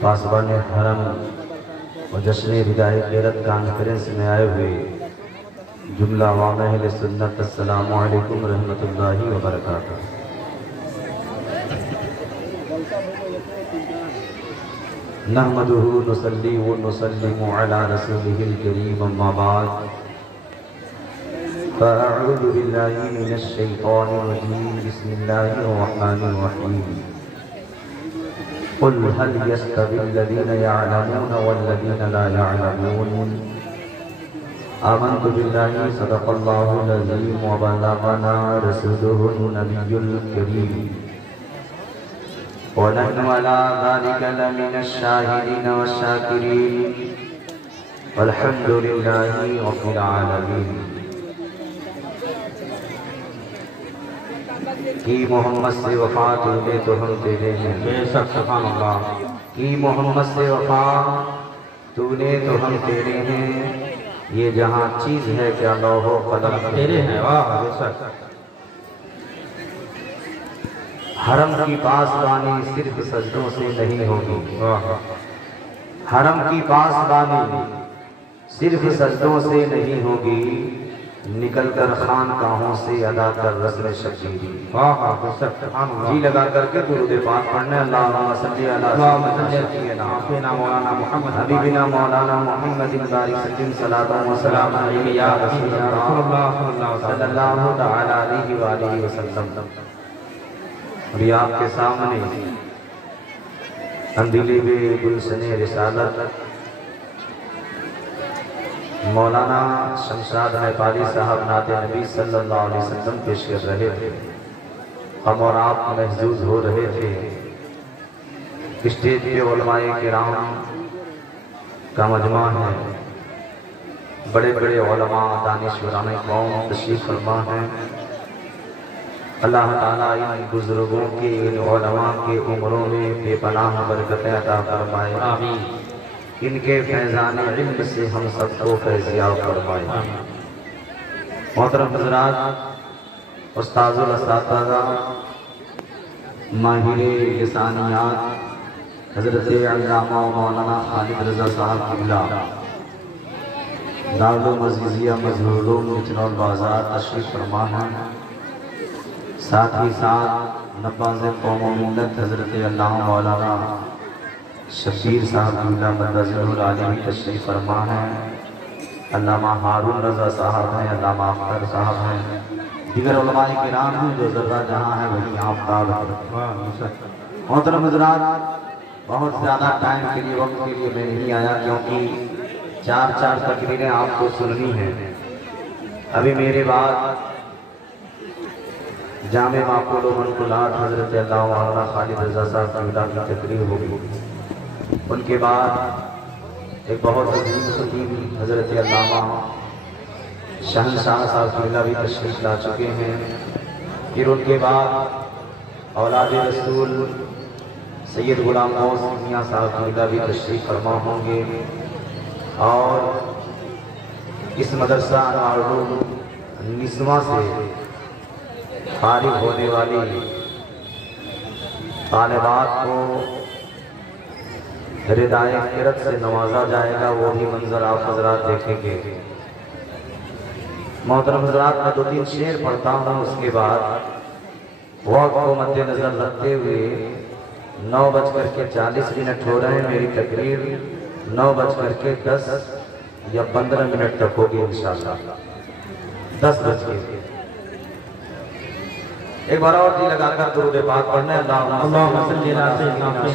پاسبان حرم و جشن بداية غیرت کانفرنس میں آئے ہوئے جملہ عوام اہل سنت، السلام علیکم ورحمۃ اللہ وبرکاتہ۔ نحمده نصلي ونسلم على رسوله الكريم، اما بعد فأعوذ بالله من الشيطان الرجيم، بسم الله الرحمن الرحيم۔ قل هل يستوي الذين يعلمون والذين لا يعلمون؟ آمنت بالله صدق الله العظيم وبلغنا رسوله النبي الكريم، ونحن على ذلك لمن الشاهدين والشاكرين، والحمد لله رب العالمين۔ کی محمد سے وفا تجھے تو ہم تیرے ہیں، بے شک سبحان اللہ۔ کی محمد سے وفا تو نے تو ہم تیرے ہیں، یہ جہاں چیز ہے کیا لوح و قلم تیرے ہیں، واہ بے شک۔ حرم کی پاسبانی صرف سجدوں سے نہیں ہوگی، حرم کی پاسبانی صرف سجدوں سے نہیں ہوگی، نکل کر خانقاہوں سے ادا کر رسم شبیری۔ جی لگا کر کے درود پاک پڑھنا ہے۔ اللہم صلی علی سیدنا مولانا محمد حبیبنا مولانا محمد بارک سلم صلاۃ و سلام علیہ یا رسول اللہ صلی اللہ تعالی علیہ وآلہ وسلم۔ ابھی آپ کے سامنے اندیلی بے گلشن رسالت مولانا شمشاد نیپالی صاحب نعت نبی صلی اللہ علیہ وسلم پیش کر رہے تھے، ہم اور آپ محظوظ ہو رہے تھے۔ اسٹیج پہ علماء کرام کا مجمع ہے، بڑے بڑے علماء دانشوران قوم تشریف فرما ہیں۔ اللہ تعالیٰ ان بزرگوں کے، ان علماء کے عمروں میں بے پناہ برکتیں عطا فرمائے، آمین۔ ان کے فیضان علم سے ہم سب کو فیضیاب فرمائے۔ محترم حضرات، استاذ الاساتذہ، ماہر لسانیات حضرت علامہ مولانا خالد رضا صاحب قبلہ دارالعلوم عزیزیہ مظہر العلوم بچنور بازار تشریف فرما ہیں۔ ساتھ ہی ساتھ نواز قوم و ملت حضرت علامہ مولانا شبیر صاحب قبلہ مدظر العالمی تشریف فرما ہیں۔ علامہ ہارون رضا صاحب ہیں، علامہ اختر صاحب ہیں، دیگر علماء کرام ہیں جو ذرہ جہاں ہیں وہی آفتاب ہے۔ محترم حضرات، بہت زیادہ ٹائم کے لیے، وقت کے لیے میں نہیں آیا، کیونکہ چار تقریریں آپ کو سننی ہیں۔ ابھی میرے بعد جامع معقول و منقولات حضرت علامہ مولانا خالد رضا صاحب قبلہ کی تقریر ہوگی۔ ان کے بعد ایک بہت عظیم خطیب حضرت علامہ شہنشاہ صاحب قبلہ بھی تشریف لا چکے ہیں۔ پھر ان کے بعد اولاد رسول سید غلام غوث میاں صاحب قبلہ بھی تشریف فرما ہوں گے، اور اس مدرسہ انوار العلوم نسواں سے فارغ ہونے والی طالبات کو ردائے خیرت سے نوازا جائے گا، وہ بھی منظر آپ حضرات دیکھیں گے۔ محترم حضرات، میں 2-3 شعر پڑھتا ہوں، اس کے بعد وقت کو مد نظر رکھتے ہوئے 9:40 ہو رہے ہیں، میری تقریر 9:10 یا 15 منٹ تک ہوگی انشاءاللہ۔ 10 بج کے ایک بار اور جی لگا کر درود پاک پڑھنا ہے۔ اللہم صلی علی سیدنا محمد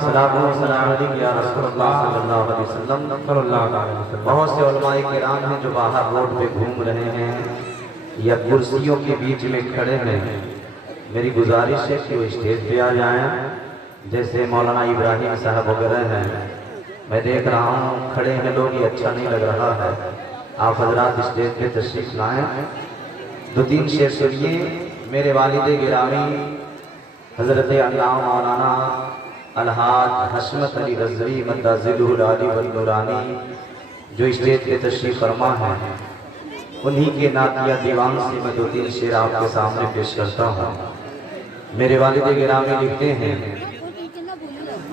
صلاۃ و سلام علیک یا رسول اللہ صلی اللہ علیہ وسلم۔ بہت سے علماء کرام ہیں جو باہر روڈ پہ گھوم رہے ہیں یا کرسیوں کے بیچ میں کھڑے ہیں، میری گزارش ہے کہ وہ اسٹیج پہ آ جائیں، جیسے مولانا ابراہیم صاحب وغیرہ ہیں۔ میں دیکھ رہا ہوں کھڑے ہیں لوگ، یہ اچھا نہیں لگ رہا ہے، آپ حضرات اسٹیج پہ تشریف لائیں۔ 2-3 شعر سنیے میرے والد گرامی حضرت علامہ مولانا الحاج حشمت علی رضوی مدظلہ العالی والنورانی جو اسٹیج پہ تشریف فرما ہیں، انہی کے نعتیہ دیوان سے میں 2-3 شعر آپ کے سامنے پیش کرتا ہوں۔ میرے والد گرامی لکھتے ہیں،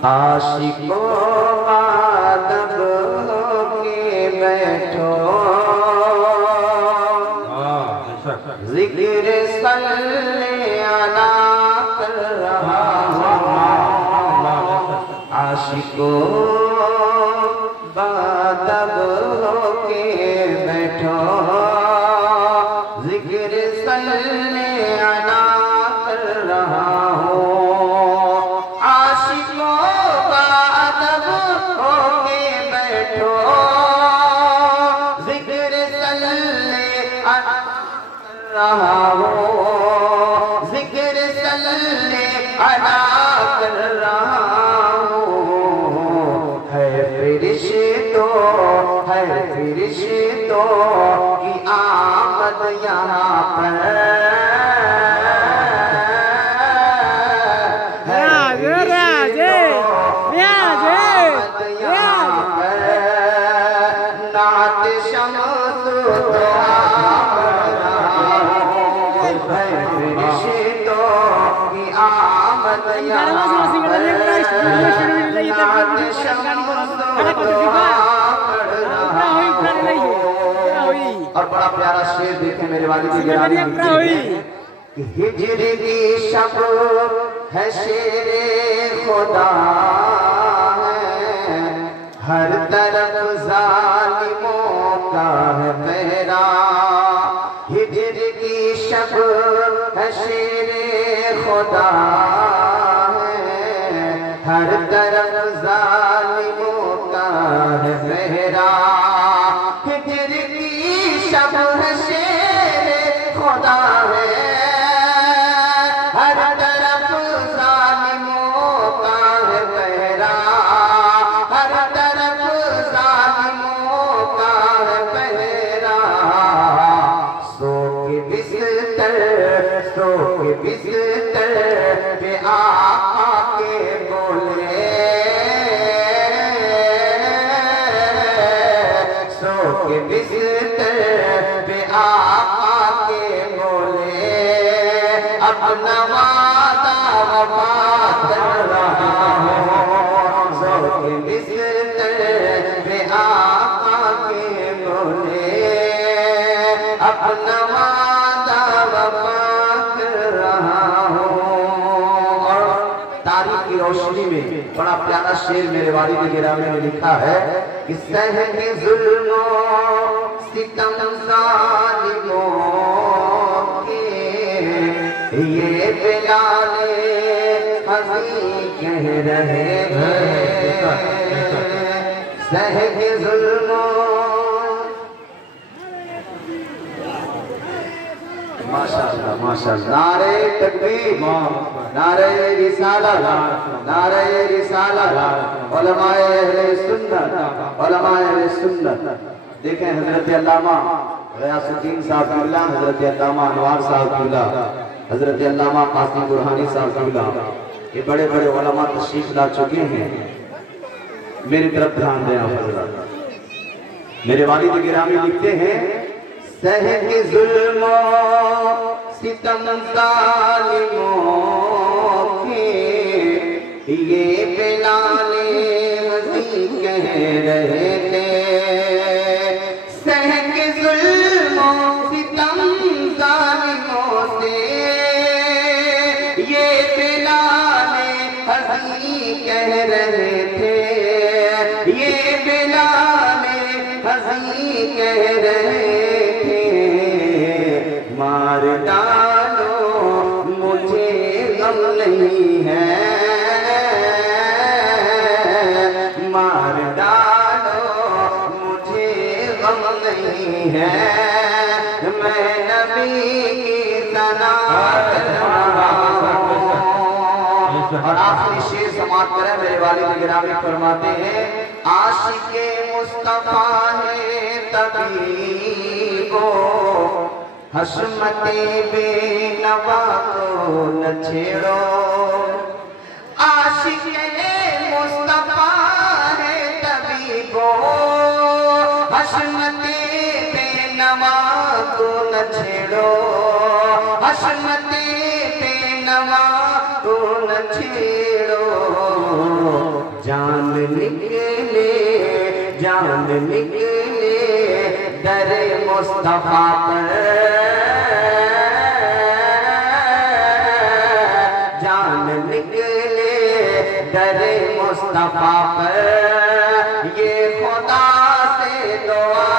عاشقوں ادب کے بیٹھو ذکر صلی علی کر رہا ہوں عاشقوں ادب کے بیٹھو ذکر صلی علی کر رہا ہوں عاشقوں ادب کے بیٹھو ذکر صلی رہا ہوں ذکر صلی علی کر رہا ہوں ہے فرشتوں کی آمد یہاں پر نعت شمس اور بڑا پیارا شعر دیکھیں میرے والد کی گرامی کہ ہجر کی شب ہے شیر خدا ہے ہر طرف ظالموں کا ہے پہرا ہجر کی شب ہے شیر خدا ہے ہر طرف ظالموں کا ہے پہرا ہجر کی شب ہے شیر خدا ہے ہر طرف ظالموں کا ہے پہرا ہر طرف ظالموں کا ہے پہرا سو کے بستر پہ آقا کے بولے سو کے بستر پہ آقا کے بولے اپنا وعدہ وفا کر رہا ہوں سو کے بستر پہ آقا کے بولے اپنا وعدہ وفا کر رہا ہوں اور تاریخ کی روشنی میں بڑا پیارا شعر میرے والد گرامی نے لکھا ہے کہ سہ کے ظلم و ستم ظالموں کے یہ بلال حزین کہہ رہے ہیں سہ کے ظلم ماشاءاللہ ماشاءاللہ نعرہ تکبیر نعرہ رسالت نعرہ رسالت علماء اہل سنت دیکھیں حضرت علامہ غیاث الدین صاحب کی اللہ حضرت علامہ انوار صاحب کی اللہ حضرت علامہ قاسم برہانی صاحب کی اللہ یہ بڑے بڑے علماء تشریف لا چکے ہیں میری طرف دھیان دیں آپ حضرات میرے والد گرامی لکھتے ہیں سہ کے ظلم و ستم ظالموں کے یہ بلال حزین کہہ رہے تھے سہ کے ظلم و ستم ظالموں سے یہ بلال حزین کہہ رہے تھے یہ بلال حزین کہہ رہے مار ڈالو مجھے غم نہیں ہے مار ڈالو مجھے غم نہیں ہے میں نبی کی ثنا کر رہا ہوں اور آخری شعر سماعت کریں میرے والد گرامی فرماتے ہیں عاشق مصطفیٰ ہے طبیب حشمت بے نوا کو نہ چھیڑو عاشق مصطفیٰ ہے طبیب حشمت بے نوا کو نہ چھیڑو حشمت بے نوا کو نہ چھیڑو جان نکلے در مصطفیٰ پر، جان نکلے در مصطفیٰ پر، یہ خدا سے دعا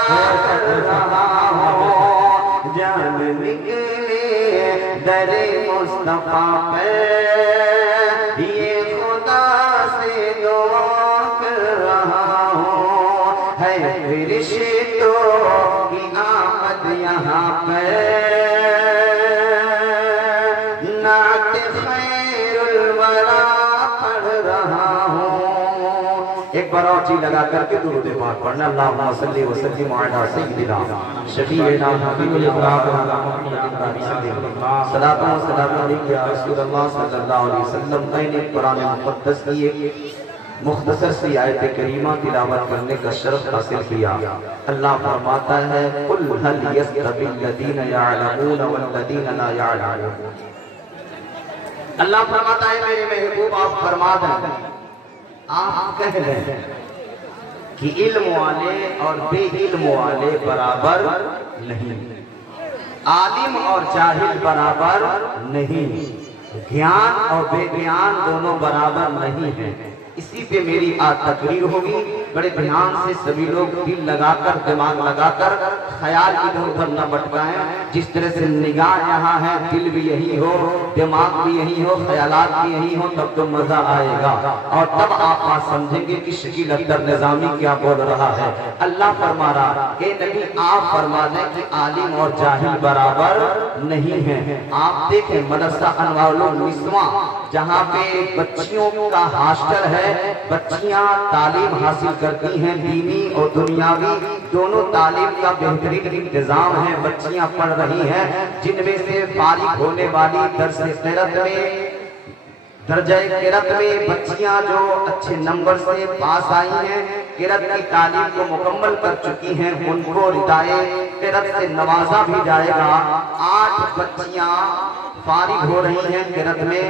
کر رہا ہوں، جان نکلے در مصطفیٰ پر، یہ خدا سے دعا کر رہا ہوں، ہے فرشتوں کی آمد یہاں پر، نعت خیر الورا پڑھ رہا ہوں۔ ایک بار اور جی لگا کر کے درود پاک پڑھنا، اللہم صلی وسلم علی سیدنا شفیعنا حبیب الابرار صلاۃ و سلام علیک یا رسول اللہ صلی اللہ علیہ وسلم۔ میں نے قرآن مقدس کی ایک مختصر سی آیت کریمہ تلاوت کرنے کا شرف حاصل کیا۔ اللہ فرماتا ہے قل هل يستوي الذين يعلمون والذين لا يعلمون۔ اللہ فرماتا ہے میرے محبوب آپ فرما دیں، آپ کہہ دیں کہ علم والے اور بے علم والے برابر نہیں، عالم اور جاہل برابر نہیں، گیان اور بے گیان دونوں برابر نہیں ہیں۔ اسی پہ میری آج تقریر ہوگی، بڑے دھیان سے سبھی لوگ دل لگا کر دماغ لگا کر خیال ادھر ادھر نہ بٹکائیں، جس طرح سے نگاہ یہاں ہے دل بھی یہی ہو، دماغ بھی یہی ہو، خیالات بھی یہی ہو، تب تو مزہ آئے گا اور تب آپ بات سمجھیں گے کہ شکیل اکبر نظامی کیا بول رہا ہے۔ اللہ فرما رہا اے نبی آپ فرما دیں کہ عالم اور جاہل برابر نہیں ہیں۔ آپ دیکھیں مدرسہ انوار النسواں جہاں پہ بچیوں کا ہاسٹل ہے، بچیاں تعلیم حاصل کرتی ہیں، دینی اور دنیاوی دونوں تعلیم کا بہترین انتظام ہے، بچیاں پڑھ رہی ہیں، جن میں سے فارغ ہونے والی درجہ قرأت میں بچیاں جو اچھے نمبر سے پاس آئی ہیں، قرأت کی تعلیم کو مکمل کر چکی ہیں، ان کو ردائے قرأت سے نوازا بھی جائے گا۔ 8 بچیاں فارغ ہو رہی ہیں قرأت میں،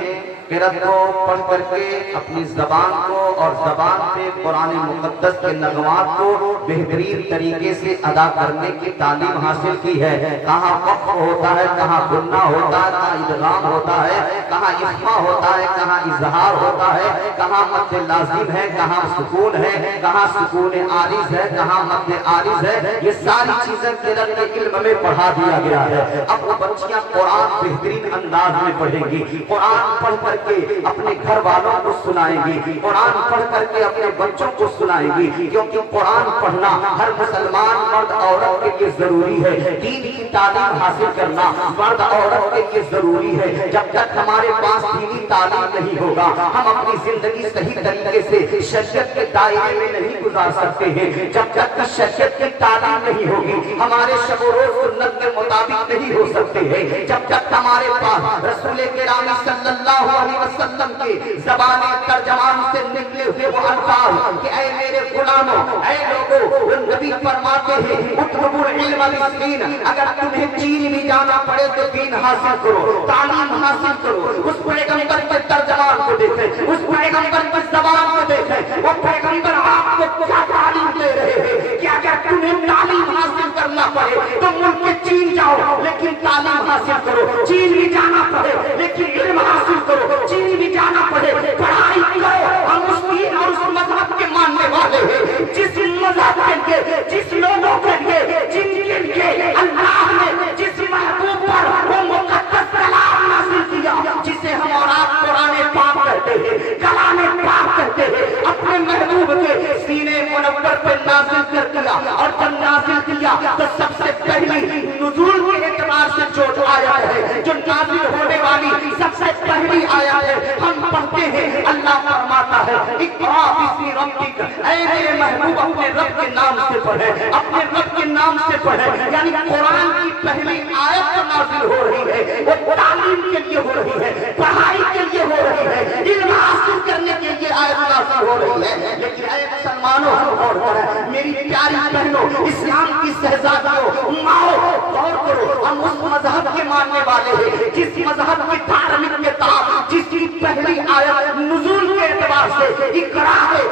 قرأت کو پڑھ کر کے اپنی زبان کو اور زبان پہ قرآن مقدس کے نغمات کو بہترین طریقے سے ادا کرنے کی تعلیم حاصل کی ہے۔ کہاں وقف ہوتا ہے، کہاں غنہ ہوتا ہے، کہاں ادغام ہوتا ہے، کہاں اخفا ہوتا ہے، کہاں اظہار ہوتا ہے، کہاں مد لازم ہے، کہاں سکون ہے، کہاں سکون عارض ہے، کہاں مد عارض ہے، یہ ساری چیزیں قرأت کے علم میں پڑھا دیا گیا ہے۔ اب وہ بچیاں قرآن بہترین انداز میں پڑھیں گی، قرآن پڑھ کر کے اپنے گھر والوں کو سنائیں گی، قرآن پڑھ کر کے اپنے بچوں کو سنائیں گی، کیونکہ قرآن پڑھنا ہر مسلمان مرد عورت کے لیے ضروری ہے۔ دین کی تعلیم حاصل کرنا مرد عورت کے لیے ضروری ہے۔ جب تک ہمارے پاس دینی تعلیم نہیں ہوگا ہم اپنی زندگی صحیح طریقے سے شریعت کے دائرے میں نہیں گزار سکتے ہیں۔ جب تک شریعت کی تعلیم نہیں ہوگی ہمارے شب و روز سنت کے مطابق نہیں ہو سکتے ہیں۔ جب تک ہمارے پاس رسول کرام صلی اللہ علیہ وسلم کے زبان ترجمان سے نکلے ہوئے وہ الفاظ کہ اے میرے غلاموں، اے لوگوں، وہ نبی فرماتے ہیں اطلبوا العلم بالدین، اگر تمہیں چین بھی جانا پڑے تو دین حاصل کرو، تعلیم حاصل کرو۔ اس پیغمبر کے ترجمان کو دیکھیں، اس پیغمبر کی زبان کو دیکھیں، وہ پیغمبر آپ کو کیا تعلیم دے رہے ہیں کہ اگر تمہیں تعلیم حاصل کرنا پڑے تو ملک چین جاؤ لیکن تعلیم حاصل کرو، چین بھی جانا پڑے لیکن علم حاصل کرو، چین بھی جانا پڑے پڑھائی کرو۔ ہم اس دین اور اس مذہب کے ماننے والے ہیں جس مذہب کے جس لوگوں کے لیے جن کے لیے اللہ نے جس محبوب پر وہ مقدس کلام نازل کیا جسے ہم اور آپ قرآن پاک کہتے ہیں، کلام پاک کہتے ہیں، اپنے محبوب کے سینے منور پر نازل کر دیا۔ اور جب نازل کیا تو سب سے پہلی نزول کے اعتبار سے جو آیت ہے، جو نازل ہونے والی سب سے پہلی آیت ہے، ہم پڑھتے ہیں اللہ فرماتا ہے اقرأ باسم ربک، اے میرے محبوب اپنے رب کے نام سے پڑھے، اپنے رب کے نام سے پڑھے۔ یعنی قرآن کی پہلی آیت جو نازل ہو رہی ہے وہ تعلیم کے لیے ہو رہی ہے، پڑھائی کے لیے ہو رہی ہے، علم حاصل کرنے کے لیے آیت نازل ہو رہی ہے۔ لیکن اے مسلمانوں غور کرو، میری پیاری بہنوں، اسلام کی شہزادیوں، ماؤں غور کرو، ہم اس مذہب کے ماننے والے ہیں جس مذہب کی دھارمک کتاب جس کی پہلی آیت نزول کے اعتبار سے اقرا ہے،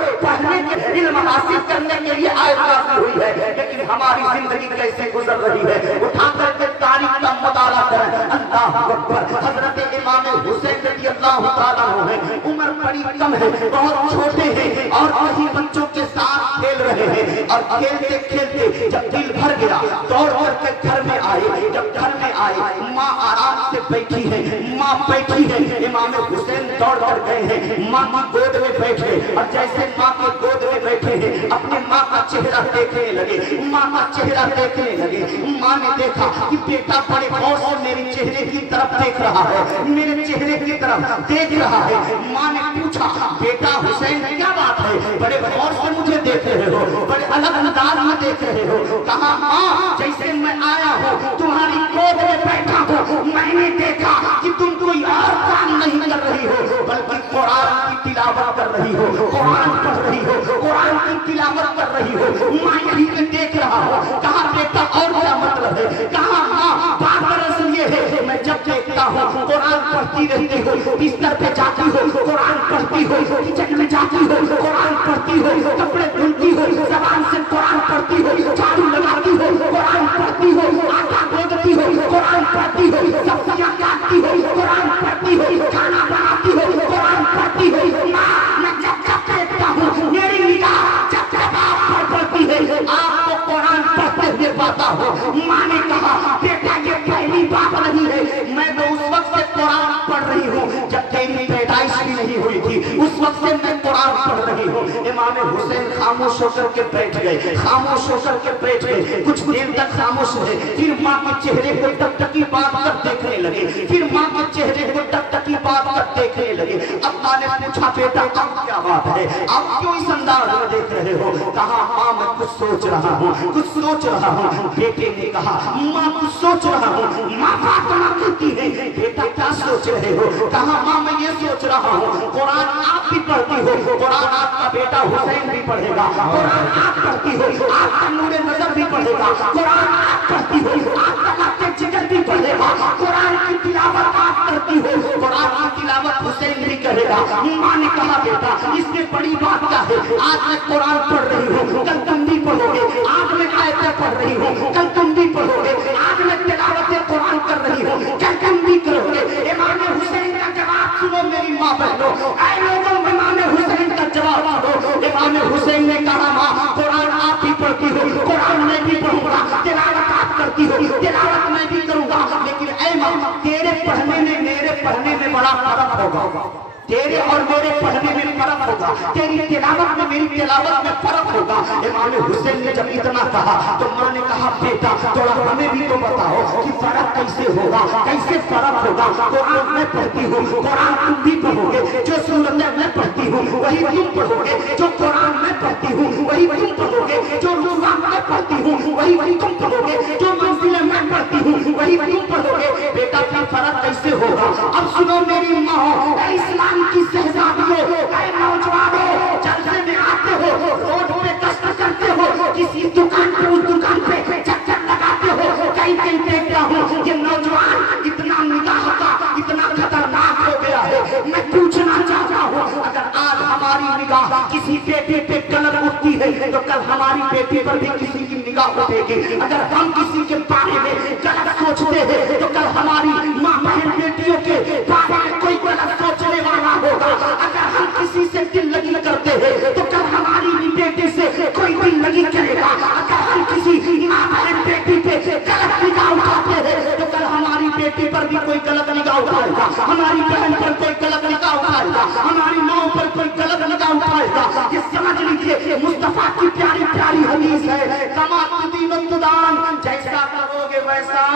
اللہ تعالیٰ عنہ ہیں، عمر بڑی کم ہے، بہت چھوٹے ہیں اور وہی بچوں کے ساتھ کھیل رہے ہیں، اور کھیلتے کھیلتے جب دل بھر گیا دوڑ کر کے گھر میں آئے۔ جب گھر میں آئے ماں آرام سے بیٹھی ہے، ماں بیٹھی ہے، امام حسین دوڑ کر گئے ہیں، ماں کی گود میں بیٹھے، اور جیسے ماں کی گود میں بیٹھے ہیں اپنے ماں کا چہرہ دیکھنے لگے، ماں کا چہرہ دیکھنے لگے۔ ماں نے دیکھا کہ بیٹا بڑے غور سے میرے چہرے کی طرف دیکھ رہا ہے، میرے چہرے کی طرف دیکھ رہا ہے۔ ماں نے پوچھا بیٹا حسین کیا بات ہے، بڑے غور سے مجھے دیکھ رہے ہو، بڑے الگ انداز میں دیکھ رہے ہو؟ کہا ماں جیسے میں آیا ہوں تمہاری گود میں بیٹھا ہوں، میں نے دیکھا کہ تم کوئی اور کام نہیں کر رہی ہو بلکہ قرآن کی تلاوت کر رہی ہو، قرآن پڑھ رہی ہو، قرآن کی تلاوت کر رہی ہو۔ ماں یہی میں دیکھ رہا ہوں۔ کہا بیٹا اور کیا مطلب ہے؟ کہا ماں بات دراصل یہ ہے میں جب دیکھتا ہوں قرآن پڑھتی رہتی ہو، بستر پہ جاتی ہو قرآن پڑھتی ہو، کچن میں جاتی ہو قرآن پڑھتی ہو، کپڑے دھلتی ہو زبان سے قرآن پڑھتی ہو، جھاڑو لگاتی ہو قرآن پڑھتی ہو، آٹا گودتی ہو قرآن پڑھتی ہو، سبزیاں کاٹتی ہو قرآن پڑھتی ہو، کھانا بناتی ہو قرآن پڑھتی ہو۔ ماں میں جب جب دیکھتا ہوں میری نگاہ جب جب آپ پر پڑتی ہے آپ کو قرآن پڑھتے ہوئے پاتا ہو۔ ماں نے کہا بیٹا یہ پہلی بات نہیں ہے، میں تو اس وقت سے قرآن پڑھ رہی ہوں جب تیری پیدائش بھی نہیں ہوئی تھی، اس وقت سے میں قرآن پڑھ رہی ہوں۔ امام حسین خاموش ہو کر کے بیٹھ گئے، خاموش ہو کر کے بیٹھ گئے، کچھ دیر تک خاموش رہے، پھر ماں کے چہرے کو ٹک ٹکی بات کر دیکھنے لگے، پھر ماں کے چہرے کو ٹک ٹکی بات کر دیکھنے لگے۔ اب ماں نے پوچھا بیٹا اب کیا بات ہے، اب کیوں اس انداز میں دیکھ رہے ہو؟ کہا ماں میں کچھ سوچ رہا ہوں، کچھ سوچ رہا ہوں۔ بیٹے نے کہا ماں کچھ سوچ رہا ہوں۔ ماں فاطمہ کہتی ہے بیٹا کیا سوچ رہے ہو؟ کہا ماں میں یہ سوچ رہا ہوں قرآن آپ بھی پڑھتی ہو، قرآن آپ کا بیٹا حسین بھی پڑھے گا، قرآن آپ پڑھتی ہو، آپ کا نور نظر بھی پڑھے گا، قرآن آپ پڑھتی ہو، آپ کا لگتے جگر بھی پڑھے گا، قرآن کی تلاوت آپ کرتی ہو، قرآن کی تلاوت حسین بھی کرے گا۔ ماں نے کہا بیٹا اس میں بڑی بات کیا ہے، آج میں قرآن پڑھ رہی ہوں کل تم بھی پڑھو گے، آج میں آیتیں پڑھ رہی ہوں کل تم بھی پڑھو گے، آج میں تلاوت قرآن کر رہی ہوں کل تم بھی کرو گے۔ امام حسین کا جواب سنو میری ماں بہنوں، اے لوگوں امام حسین کا جواب دو۔ امام حسین نے کہا ماں قرآن آپ بھی پڑھتی ہو، قرآن میں بھی پڑھوں گا، تلاوت آپ کرتی ہو تلاوت میں بھی کروں گا، لیکن اے ماں تیرے پڑھنے میں میرے پڑھنے میں بڑا فرق ہوگا، تیرے اور میرے پڑھنے میں فرق ہوگا، تیری تلاوت میں میری تلاوت میں فرق ہوگا۔ امام حسین نے جب اتنا کہا تو ماں نے کہا بیٹا تھوڑا ہمیں بھی تو بتاؤ کہ فرق کیسے ہوگا، کیسے فرق ہوگا؟ قرآن میں پڑھتی ہوں قرآن تم بھی پڑھو گے، جو سورتیں میں پڑھتی ہوں وہی تم پڑھو گے، جو قرآن میں پڑھتی ہوں وہی تم پڑھو گے، جو روزہ میں پڑھتی ہوں وہی تم پڑھو گے، جو منزلیں میں پڑھتی ہوں وہی تم پڑھو گے۔ بیٹا پھر فرق کیسے ہوگا؟ اب سنو میری ماں، اے اسلام کی شہزادیوں، اے نوجوانوں، جلسے میں آتے ہو روڈ پہ گشت کرتے ہو، کسی دکان پہ اس دکان پہ چکر لگاتے ہو، کہیں کہیں دیکھتا ہوں یہ نوجوان اتنا نگاہ کا اتنا خطرناک ہو گیا ہے۔ میں پوچھنا چاہتا ہوں اگر آج ہماری نگاہ کسی بیٹے پہ غلط اٹھتی ہے تو کل ہماری بیٹی پر بھی کسی کی نگاہ اٹھے گی۔ اگر ہم کسی کے بارے میں غلط سوچتے ہیں تو کل ہماری ماں بہن بیٹیوں کے بارے میں کوئی غلط سوچنے والا ہوگا۔ اگر ہم کسی سے دل لگی کرتے ہیں تو کل ہماری بیٹی سے کوئی دل لگی کرے گا۔ اگر ہم کسی ماں بہن بیٹی پہ غلط نگاہ اٹھاتے ہیں تو کل ہماری بیٹی پر بھی کوئی غلط نگاہ اٹھائے گا، ہماری بہن پر کوئی غلط نگاہ اٹھائے گا، ہماری ماں پر کوئی غلط نگاہ اٹھائے گا۔ یہ سمجھ لیجیے مصطفیٰ کی پیاری پیاری حدیث ہے، کما تدین تدان، جیسا کرو گے ویسا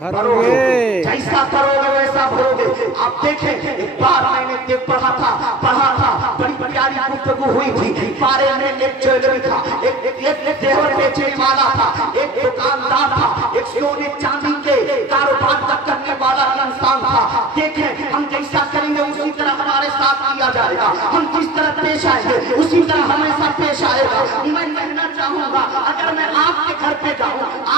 بھرو گے، جیسا کرو گے ویسا بھرو گے۔ آپ دیکھیں ایک بار میں نے پڑھا تھا بڑی پیاری گفتگو ہوئی تھی، پارے میں ایک جویلری تھا، ایک زیور بیچنے والا تھا، ایک دکاندار تھا، ایک سونے چاندی کے کاروبار کرنے والا انسان تھا۔ دیکھیں ہم جیسا کریں گے اسی طرح ہمارے ساتھ کیا جائے گا، ہم جس طرح پیش آئیں گے اسی طرح ہمیں ساتھ پیش آئے گا۔ میں کہنا چاہوں گا اگر میں آپ کے گھر پہ جاؤں،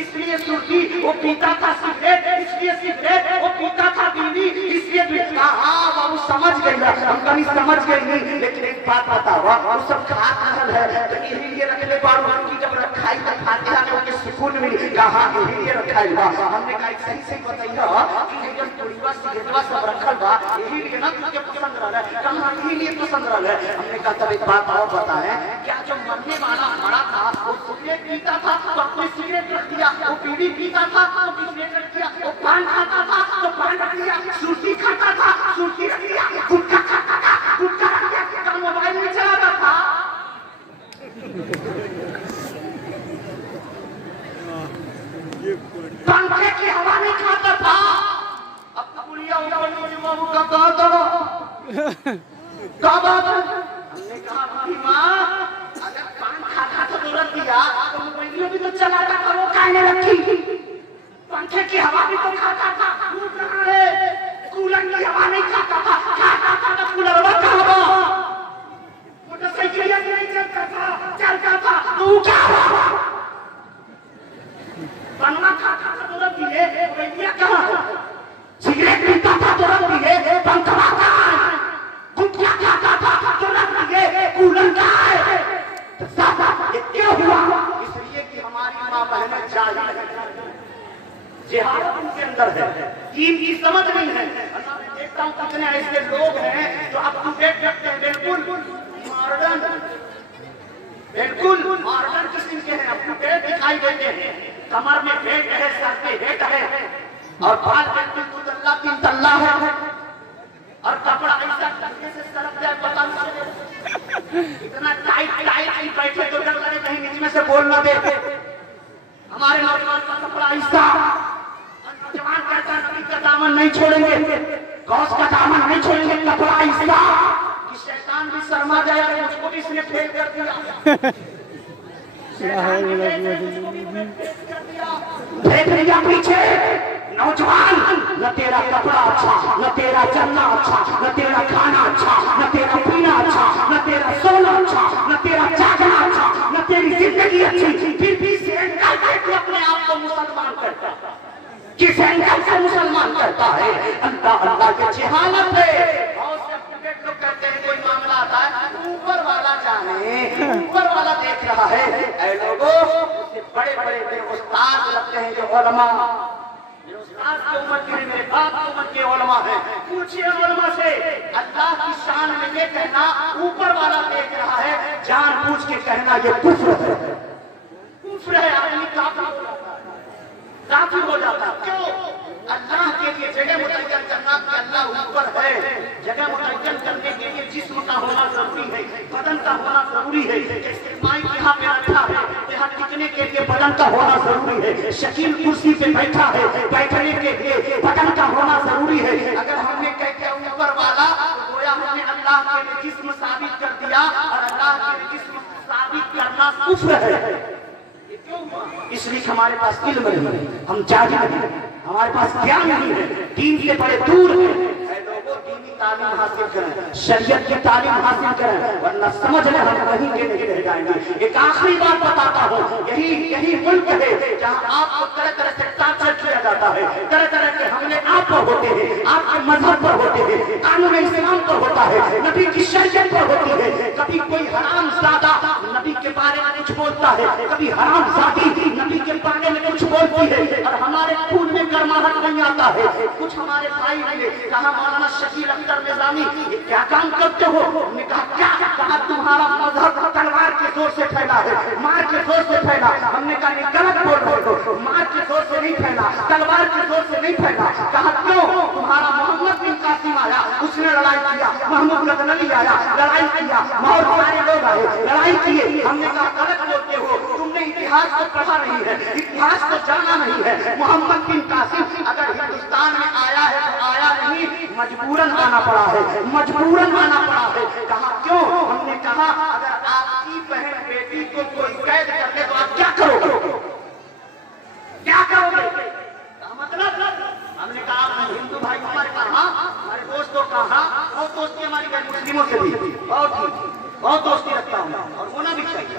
اس لیے سرخی وہ پیتا تھا سگریٹ، اس لیے سگریٹ وہ پیتا تھا بیڑی، اس لیے کہا ہاں بابو سمجھ گئی، ہم کبھی سمجھ گئی نہیں، لیکن ایک بات بتاؤ وہ سب کھات حل ہے تو یہی لیے رکھ لے بارو ہم کی جب رکھائی تو فاتحہ میں کے سکون ملی، کہا یہی لیے رکھائی با ہم نے کہا صحیح صحیح بتائیے کہ جب توڑیوا سگریٹوا سب رکھل با یہی لیے نا تجھے پسند رہا ہے، کہا یہی لیے پسند رہا ہے۔ ہم نے کہا تب ایک بات اور بتائیں، کیا جو مرنے والا مڑا تھا وہ سگریٹ پیتا تھا تو اپنے سگریٹ رکھ دیا، وہ بیڑی پیتا تھا تو سگریٹ رکھ دیا، وہ پان کھاتا تھا تو پان رکھ دیا، سرخی کھاتا تھا سرخی رکھ دیا، گٹکا کھاتا تھا گٹکا رکھ دیا، کیا موبائل میں چلاتا تھا؟ پنکھے کی ہوا نہیں کھاتا تھا، اب پوریا اوپر نیچے بابو کا کہا تھا کہا بات ہے؟ ہم نے کہا بھائی ماں اگر پان کھاتا تھا تو رکھ دیا تو موبائل بھی تو چلاتا تھا، وہ کہنے رکھی، پنکھے کی ہوا بھی تو کھاتا تھا، وہ کہاں ہے؟ کولر کی ہوا نہیں کھاتا تھا، کھاتا تھا تو کولر وہ کہاں ہوا؟ موٹر سائیکل نہیں چلتا تھا تو وہ کیا ہوا؟ بننا کھاتا تھا تو رکھ دیے، موبائل کہاں ہے؟ سگریٹ پیتا تھا تو رکھ دیے، پنکھا کہاں ہے؟ گٹکا کھاتا تھا تو رکھ دیے، کولر کہاں ہے؟ یہ کیوں ہوا؟ اس لیے کہ ہماری ماں بہنیں جاہل ہیں، جہالت ان کے اندر ہے، دین کی سمجھ نہیں ہے۔ میں دیکھتا ہوں کتنے ایسے لوگ ہیں جو اب ٹو ڈیٹ رکھتے ہیں، بالکل ماڈرن قسم کے ہیں، اب ٹو ڈیٹ دکھائی دیتے ہیں، کمر میں بیٹ ہے، سر پہ ہیٹ ہے، اور بال بالکل دو تلہ تین تلہ ہے، اور کپڑا ایسا ٹکے سے سرک جائے پتہ نہیں، اتنا ٹائٹ بیٹھے تو ڈر لگے کہیں نیچ میں سے بول نہ دے۔ ہمارے نوجوان کا کپڑا ایسا، نوجوان کہتا ہے نبی کا دامن نہیں چھوڑیں گے، غوث کا دامن نہیں چھوڑیں گے، کپڑا ایسا کہ شیطان بھی شرما جائے اور مجھ کو بھی اس نے فیل کر دیا، دیکھ لیا پیچھے نوجوان، نہ تیرا کپڑا اچھا، نہ تیرا چلنا اچھا، نہ تیرا کھانا اچھا، نہ تیرا پینا اچھا، نہ تیرا سونا اچھا، نہ تیرا جاگنا اچھا، نہ تیری زندگی اچھی، پھر بھی اس اینگل سے تو اپنے آپ کو مسلمان کرتا ہے۔ کس اینگل سے مسلمان کرتا ہے؟ اللہ اللہ کی جہالت ہے۔ اور سب لوگ کہتے ہیں کوئی معاملہ آتا ہے اوپر والا جانے، اوپر والا دیکھ رہا ہے۔ اے لوگوں، بڑے بڑے بے استاد لگتے ہیں جو علماء، استاد کی عمر کے میرے باپ کی عمر کے علماء ہیں، پوچھئے علماء سے، اللہ کی شان میں یہ کہنا اوپر والا دیکھ رہا ہے، جان پوچھ کے کہنا یہ کفر ہے، کفر ہے، آدمی کافر ہو جاتا ہے۔ کیوں؟ اللہ کے لیے جگہ متعین کرنا کہ اللہ اوپر ہے، جگہ متعین کرنے کے لیے جسم کا ہونا ضروری ہے، بدن کا ہونا ضروری ہے، جیسے مائک یہاں پہ رکھا ہے، یہاں ٹکنے کے لیے بدن کا ہونا ضروری ہے، شکیل کرسی پہ بیٹھا ہے، بیٹھنے کے لیے بدن کا ہونا ضروری ہے۔ اگر ہم نے کہہ کے اوپر والا تو گویا ہم نے اللہ کے لیے جسم ثابت کر دیا، اور اللہ کے لیے جسم ثابت کرنا کفر ہے۔ اس لیے ہمارے پاس علم نہیں، ہم جاہل ہیں، ہمارے پاس گیان نہیں ہے، دین سے بڑے دور ہیں۔ اے لوگوں، دینی تعلیم حاصل کریں، شریعت کی تعلیم حاصل کریں، ورنہ سمجھ لیں ہم وہیں کے نہیں رہ جائیں گے۔ ایک آخری بات بتاتا ہوں، یہی ملک ہے جہاں آپ کو طرح طرح سے ٹارچر کیا جاتا ہے، طرح طرح کے حملے آپ پر ہوتے ہیں، آپ کے مذہب پر ہوتے ہیں، قانون اسلام پر ہوتا ہے، نبی کی شریعت پر ہوتی ہے۔ کبھی کوئی حرام زادہ نبی کے بارے میں کچھ بولتا ہے، کبھی حرام زادی نبی کے بارے میں کچھ بولتی ہے، اور ہمارے خون میں گرماہٹ نہیں آتا ہے۔ کچھ ہمارے بھائی نے کہا مولانا شکیل اختر نظامی یہ کیا کام کرتے ہو؟ ہم نے کہا کیا؟ کہا تمہارا مذہب تلوار کے زور سے پھیلا ہے، مار کے زور سے پھیلا۔ ہم نے کہا یہ غلط بول رہے ہو، مار کے زور سے نہیں پھیلا، تلوار کے زور سے نہیں پھیلا۔ کہا کیوں؟ تمہارا محمد بن قاسم آیا، اس نے لڑائی کیا، محمود غزنوی آیا، لڑائی کیا، اور سارے لوگ آئے، لڑائی کیے۔ ہم نے کہا غلط بولتے ہو، تم نے اتہاس کو پڑھا نہیں ہے، اتہاس کو جانا نہیں ہے۔ محمد بن قاسم اگر ہندوستان میں آیا ہے تو آیا نہیں، مجبوراً آنا پڑا ہے، مجبوراً آنا پڑا ہے۔ کہا کیوں؟ ہم نے کہا اگر آپ کی بہن بیٹی کو کوئی قید کر لے تو آپ کیا کرو گے؟ کیا کرو گے؟ مطلب ہم نے کہا آپ ہندو بھائی ہمارے کہاں، ہمارے دوستوں کہاں، بہت دوستی ہماری غیر مسلموں سے بھی بہت دوستی رکھتا ہوں، اور ہونا بھی چاہیے۔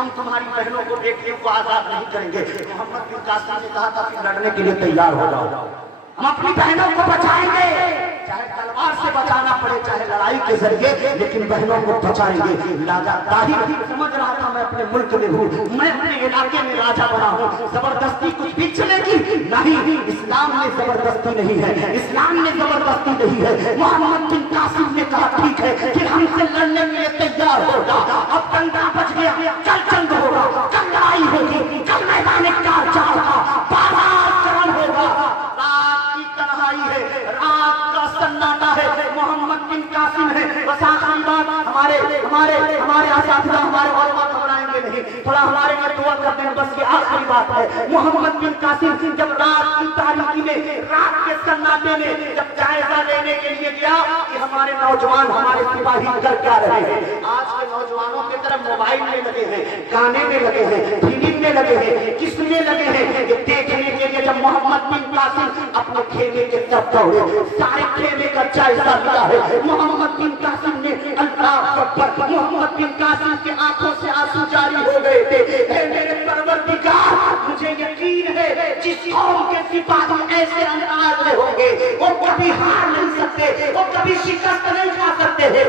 ہم تمہاری بہنوں کو بیٹیوں کو آزاد نہیں کریں گے۔ محمد بن قاسم نے کہا تھا کہ لڑنے کے لیے تیار ہو جاؤ، ہم اپنی بہنوں کو بچائیں گے، چاہے تلوار سے بچانا پڑے چاہے لڑائی کے ذریعے، لیکن بہنوں کو بچائیں گے۔ راجا طاہر سمجھ رہا تھا میں اپنے ملک میں ہوں، میں اپنے علاقے میں راجا بنا ہوں، زبردستی کچھ بھی چلے گی نہیں، اسلام میں زبردستی نہیں ہے، اسلام میں زبردستی نہیں ہے۔ محمد بن قاسم نے کہا ٹھیک ہے کہ ہم سے لڑنے کے لیے تیار ہوگا، اب ڈنڈا بچ گیا، کل جنگ ہوگا، کل لڑائی ہوگی، کل میدان کار جا ہوگا، بازار چرن ہوگا، رات کی تنہائی ہے، رات کا سناٹا ہے، محمد بن قاسم ہے، بس آخری بات ہمارے اساتذہ ہمارے علماء گھبرائیں گے نہیں، تھوڑا ہمارے لیے دعا کر دیں، بس یہ آخری بات ہے۔ محمد بن قاسم جب رات کی تاریکی میں، رات کے سناٹے میں جب جائزہ لینے کے لیے گیا کہ ہمارے نوجوان ہمارے سپاہی کر کیا رہے ہیں، آج کے نوجوانوں کی طرف موبائل میں لگے ہیں، گانے میں لگے ہیں، فلم میں لگے ہیں، کس میں لگے ہیں، یہ دیکھنے کے لیے جب محمد بن قاسم اپنے خیمے کے طرف دوڑے، سارے خیمے کا جائزہ لیا ہے۔ محمد بن قاسم نے اللہ اکبر، محمد بن قاسم کی آنکھوں سے آنسو جاری ہو گئے تھے، اے میرے پروردگار مجھے یقین ہے جس قوم کے سپاہی ایسے انداز میں ہوں گے وہ کبھی ہار نہیں سکتے، وہ کبھی شکست نہیں کھا سکتے ہیں،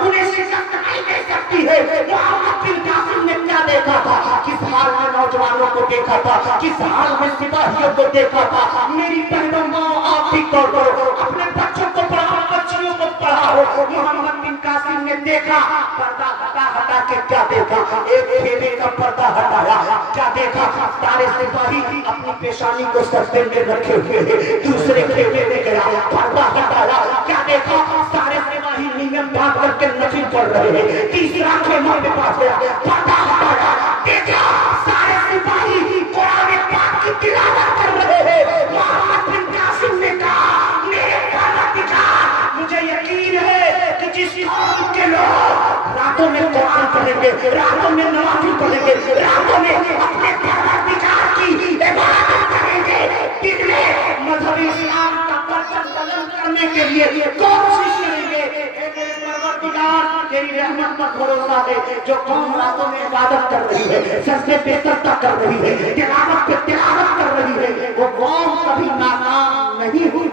انہیں شکست نہیں دے سکتی ہے۔ محمد بن قاسم نے کیا دیکھا تھا، کس حال میں نوجوانوں کو دیکھا تھا، کس حال میں سپاہیوں کو دیکھا تھا۔ میری بہنوں ماں آپ بھی غور کرو، اپنے بچوں کو پڑھاؤ، بچیوں کو پڑھاؤ۔ محمد بن قاسم نے دیکھا، پردہ ہٹا کے کیا دیکھا، ایک خیمے کا پردہ ہٹایا، کیا دیکھا، سارے سپاہی اپنی پیشانی کو سجدے میں رکھے ہوئے ہیں، دوسرے خیمے میں گیا، پردہ ہٹایا، کیا دیکھا، سارے سپاہی نیم پاک کر کے نفل پڑھ رہے ہیں، تیسرا خیمہ کے پاس گیا، پردہ ہٹایا، دیکھا سارے سپاہی قرآن پاک کی تلاوت کر رہے ہیں۔ محمد بن قاسم نے کہا میرے پروردگار مجھے یقین ہے کہ جس قوم کے لوگ راتوں میں قرآن پڑھیں گے، راتوں میں نوافل پڑھیں گے، راتوں میں اپنے پروردگار کی عبادت کریں گے، دن میں مذہب اسلام کا پرچم بلند کرنے کے لیے کوشش کریں گے، اے میرے پروردگار تیری رحمت پر بھروسہ ہے، جو قوم راتوں میں عبادت کر رہی ہے، سجدے پہ سجدہ کر رہی ہے، تلاوت پہ تلاوت کر رہی ہے، وہ قوم کبھی ناکام نہیں ہوئی۔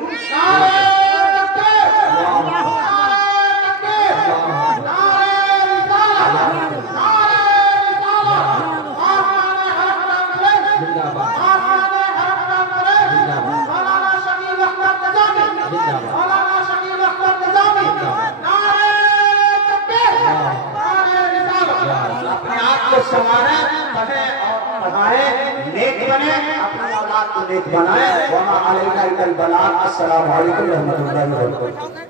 اپنے آپ کو سنواریں، پڑھیں اور پڑھائیں، نیک بنیں، اپنی اولاد کو نیک بنائیں۔ وما علینا الا البلاغ۔ السلام علیکم ورحمۃ اللہ وبرکاتہ۔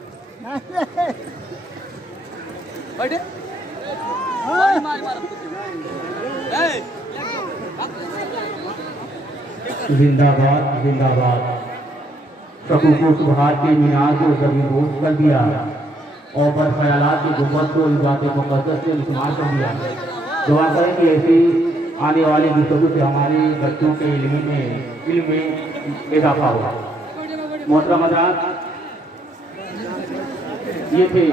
زندہ باد زندہ باد۔ سبوں کو سبحان کے مینار کو زمین روز کر دیا اور بر خیالات کی گنبد کو بات مقدس سے استعمال کر دیا۔ دعا کریں کہ ایسی آنے والی گفتگو سے ہمارے بچوں کے علم میں اضافہ ہوا۔ محترم حضرات، یہ تھے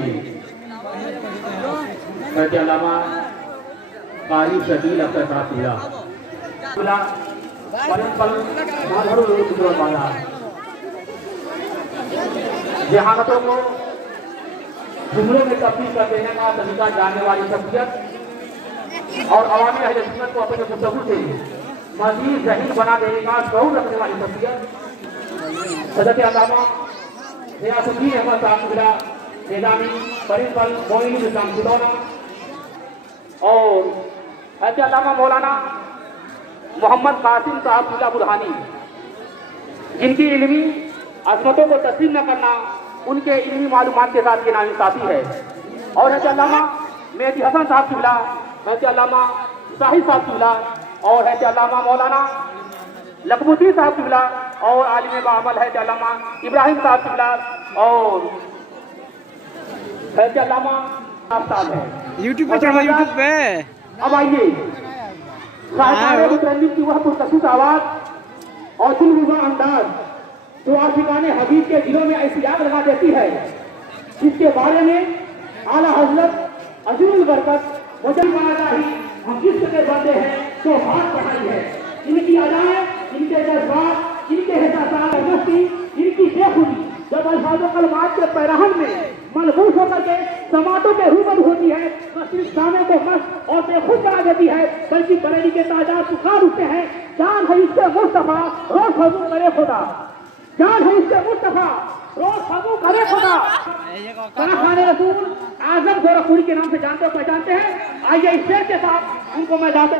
حضرت علامہ قاری شکیل اختر صاحب ذہانتوں کو جملوں میں تبدیل کر دینے کا طریقہ جاننے والی شخصیت اور عوامی اہل سنت کو اپنے گفتگو سے مزید ذہین بنا دینے کا شعور رکھنے والی شخصیت حضرت علامہ غیاث الدین احمد صاحب قبلہ نظامی پرنسپل معین اسلام سلونا اور حضرت علامہ مولانا محمد قاسم صاحب قبلہ برہانی، جن کی علمی عظمتوں کو تسلیم نہ کرنا ان کے علمی معلومات کے ساتھ یہ ناانصافی ہے۔ اور حضرت علامہ مہدی حسن صاحب قبلہ، حضرت علامہ صاحب صاحب قبلہ اور حضرت علامہ مولانا لقمتی صاحب قبلہ اور عالم بعمل حضرت علامہ ابراہیم صاحب قبلہ اور حضرت علامہ صاحب ہے۔ یوٹیوب پہ چڑھا، یوٹیوب پہ۔ اب آئیے صاحبان ترنیم کی وہ پرکشش آواز اور دلربا انداز جو عاشقان حبیب کے دلوں میں ایسی آگ لگا دیتی ہے، اس کے بارے میں اعلیٰ حضرت عظیم البرکت وجن والا ہی ہم جس کے بندے ہیں تو بات پڑھائی ہے. ان کی ادائیں، ان کے جذبات، ان کے احساسات نفسی، ان کی بےخودی جب الفاظ و کلمات کے پیراہن میں ملبوس ہو کر کے سماعتوں کے روبرو ہوتی ہے تو صرف سامع کو مست اور بے خود بنا دیتی ہے، بلکہ بریلی کے تاجات پکار اٹھتے ہیں، جان ہے اس کے مصطفیٰ روز فضو کرے خدا، جان ہے اس کے مصطفیٰ روز فضو کرے خدا. خان رسول اعظم گورکھپوری کے نام سے جانتے ہو پہچانتے ہیں. آئیے اس شعر کے ساتھ ان کو میں